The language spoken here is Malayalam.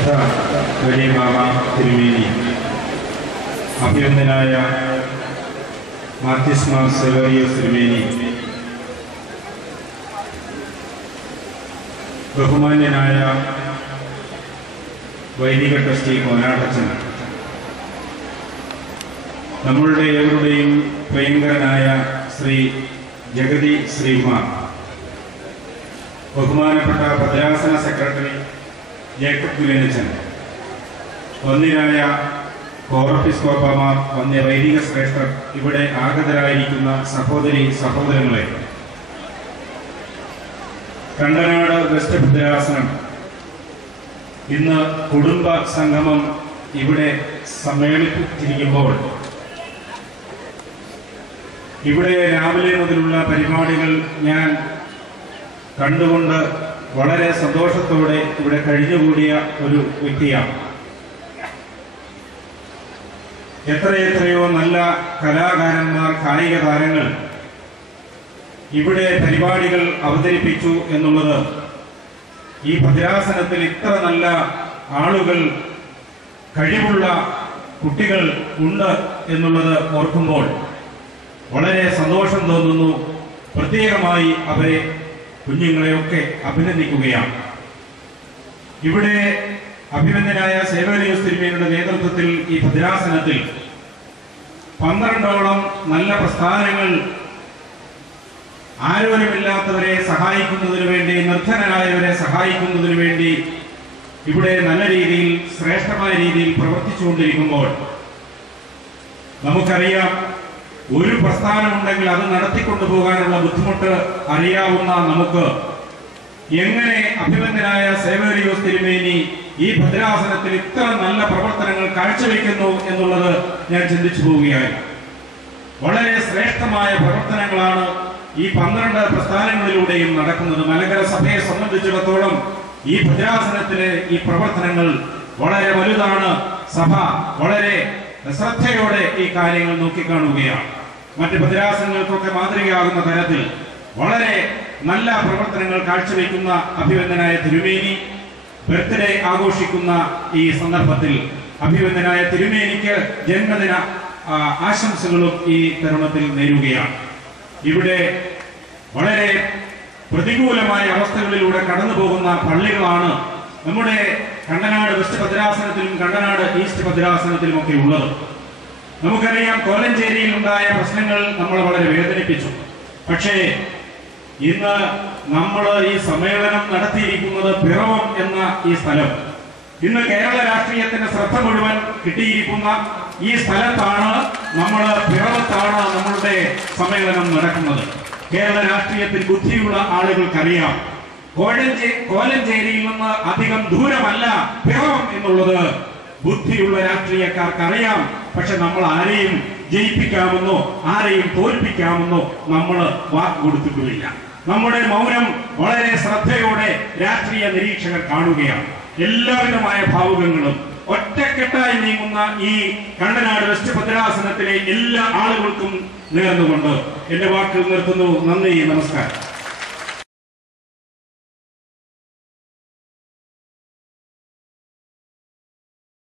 പരിശുദ്ധ വലിയ ബാബ തിരുമേനി, അഭിനന്ദനായ മാർട്ടിസ് മാർ സെവേറിയോസ് തിരുമേനി, ബഹുമാന്യനായ വൈദിക ട്രസ്റ്റി കോനാടച്ചൻ, നമ്മളുടെ ഏവരുടെയും പ്രിയങ്കരനായ ശ്രീ ജഗതി ശ്രീകുമാർ, ബഹുമാനപ്പെട്ട ഭദ്രാസന സെക്രട്ടറി ജേക്കബ് ഗുലേനച്ചൻ, വന്യരായ കോറഫിസ്കോപ്പമാർ, വന്യ വൈദിക ശ്രേഷ്ഠർ, ഇവിടെ ആഗതരായിരിക്കുന്ന സഹോദരി സഹോദരങ്ങളെ, കണ്ടനാട് വെസ്റ്റ് ഭദ്രാസനം ഇന്ന് കുടുംബ സംഗമം ഇവിടെ സമ്മേളിപ്പിച്ചിരിക്കുമ്പോൾ ഇവിടെ രാവിലെ മുതലുള്ള പരിപാടികൾ ഞാൻ കണ്ടുകൊണ്ട് വളരെ സന്തോഷത്തോടെ ഇവിടെ കഴിഞ്ഞുകൂടിയ ഒരു വ്യക്തിയാണ്. എത്രയെത്രയോ നല്ല കലാകാരന്മാർ, കായിക താരങ്ങൾ ഇവിടെ പരിപാടികൾ അവതരിപ്പിച്ചു എന്നുള്ളത്, ഈ ഭദ്രാസനത്തിൽ ഇത്ര നല്ല ആളുകൾ, കഴിവുള്ള കുട്ടികൾ ഉണ്ട് എന്നുള്ളത് ഓർക്കുമ്പോൾ വളരെ സന്തോഷം തോന്നുന്നു. പ്രത്യേകമായി അവരെ, കുഞ്ഞുങ്ങളെയൊക്കെ അഭിനന്ദിക്കുകയാണ്. ഇവിടെ അഭിനന്ദനായ സേവേറിയോസ് തിരുമേനിയുടെ നേതൃത്വത്തിൽ ഈ ഭദ്രാസനത്തിൽ 12ഓളം നല്ല പ്രസ്ഥാനങ്ങൾ ആരോഗ്യമില്ലാത്തവരെ സഹായിക്കുന്നതിനു വേണ്ടി, നിർധനരായവരെ സഹായിക്കുന്നതിനു വേണ്ടി ഇവിടെ നല്ല രീതിയിൽ, ശ്രേഷ്ഠമായ രീതിയിൽ പ്രവർത്തിച്ചുകൊണ്ടിരിക്കുമ്പോൾ നമുക്കറിയാം, ഒരു പ്രസ്ഥാനമുണ്ടെങ്കിൽ അത് നടത്തിക്കൊണ്ടുപോകാനുള്ള ബുദ്ധിമുട്ട് അറിയാവുന്ന നമുക്ക് എങ്ങനെ അഭിനന്ദനായ സേവേറിയോസ് തിരുമേനി ഈ ഭദ്രാസനത്തിൽ ഇത്ര നല്ല പ്രവർത്തനങ്ങൾ കാഴ്ചവെക്കുന്നു എന്നുള്ളത് ഞാൻ ചിന്തിച്ചു പോവുകയായി. വളരെ ശ്രേഷ്ഠമായ പ്രവർത്തനങ്ങളാണ് ഈ 12 പ്രസ്ഥാനങ്ങളിലൂടെയും നടക്കുന്നത്. മലങ്കര സഭയെ സംബന്ധിച്ചിടത്തോളം ഈ ഭദ്രാസനത്തിലെ ഈ പ്രവർത്തനങ്ങൾ വളരെ വലുതാണ്. സഭ വളരെ ശ്രദ്ധയോടെ ഈ കാര്യങ്ങൾ നോക്കിക്കാണുകയാണ്. മറ്റ് ഭദ്രാസനങ്ങൾക്കൊക്കെ മാതൃകയാകുന്ന തരത്തിൽ വളരെ നല്ല പ്രവർത്തനങ്ങൾ കാഴ്ചവെക്കുന്ന അഭിനന്ദനായ തിരുമേനി ബർത്ത്ഡേ ആഘോഷിക്കുന്ന ഈ സന്ദർഭത്തിൽ അഭിനന്ദനായ തിരുമേനിക്ക് ജന്മദിന ആശംസകളും ഈ തരുണത്തിൽ നേരുകയാണ്. ഇവിടെ വളരെ പ്രതികൂലമായ അവസ്ഥകളിലൂടെ കടന്നു പോകുന്ന പള്ളികളാണ് നമ്മുടെ കണ്ടനാട് വെസ്റ്റ് ഭദ്രാസനത്തിലും കണ്ടനാട് ഈസ്റ്റ് ഭദ്രാസനത്തിലും ഒക്കെ ഉള്ളത്. നമുക്കറിയാം, കോലഞ്ചേരിയിൽ ഉണ്ടായ പ്രശ്നങ്ങൾ നമ്മളെ വളരെ വേദനിപ്പിച്ചു. പക്ഷേ ഇന്ന് നമ്മൾ ഈ സമ്മേളനം നടത്തിയിരിക്കുന്നത് പിറവം എന്ന ഈ സ്ഥലം, ഇന്ന് കേരള രാഷ്ട്രീയത്തിന്റെ ശ്രദ്ധ മുഴുവൻ കിട്ടിയിരിക്കുന്ന ഈ സ്ഥലത്താണ്, നമ്മൾ പിറവത്താണ് നമ്മളുടെ സമ്മേളനം നടക്കുന്നത്. കേരള രാഷ്ട്രീയത്തിൽ ബുദ്ധിയുള്ള ആളുകൾക്കറിയാം, കോലഞ്ചേരിയിൽ നിന്ന് അധികം ദൂരമല്ല പിറവം എന്നുള്ളത്. ബുദ്ധിയുള്ള രാഷ്ട്രീയക്കാർക്ക് അറിയാം. പക്ഷെ നമ്മൾ ആരെയും ജയിപ്പിക്കാമെന്നോ ആരെയും തോൽപ്പിക്കാമെന്നോ നമ്മൾ വാക്ക് കൊടുത്തിട്ടുമില്ല. നമ്മുടെ മൗനം വളരെ ശ്രദ്ധയോടെ രാഷ്ട്രീയ നിരീക്ഷകർ കാണുകയാണ്. എല്ലാവിധമായ ഭാവുകങ്ങളും ഒറ്റക്കെട്ടായി നീങ്ങുന്ന ഈ കണ്ടനാട് വെസ്റ്റ് ഭദ്രാസനത്തിലെ എല്ലാ ആളുകൾക്കും നേർന്നുകൊണ്ട് എന്റെ വാക്കുകൾ നിർത്തുന്നു. നന്ദി, നമസ്കാരം.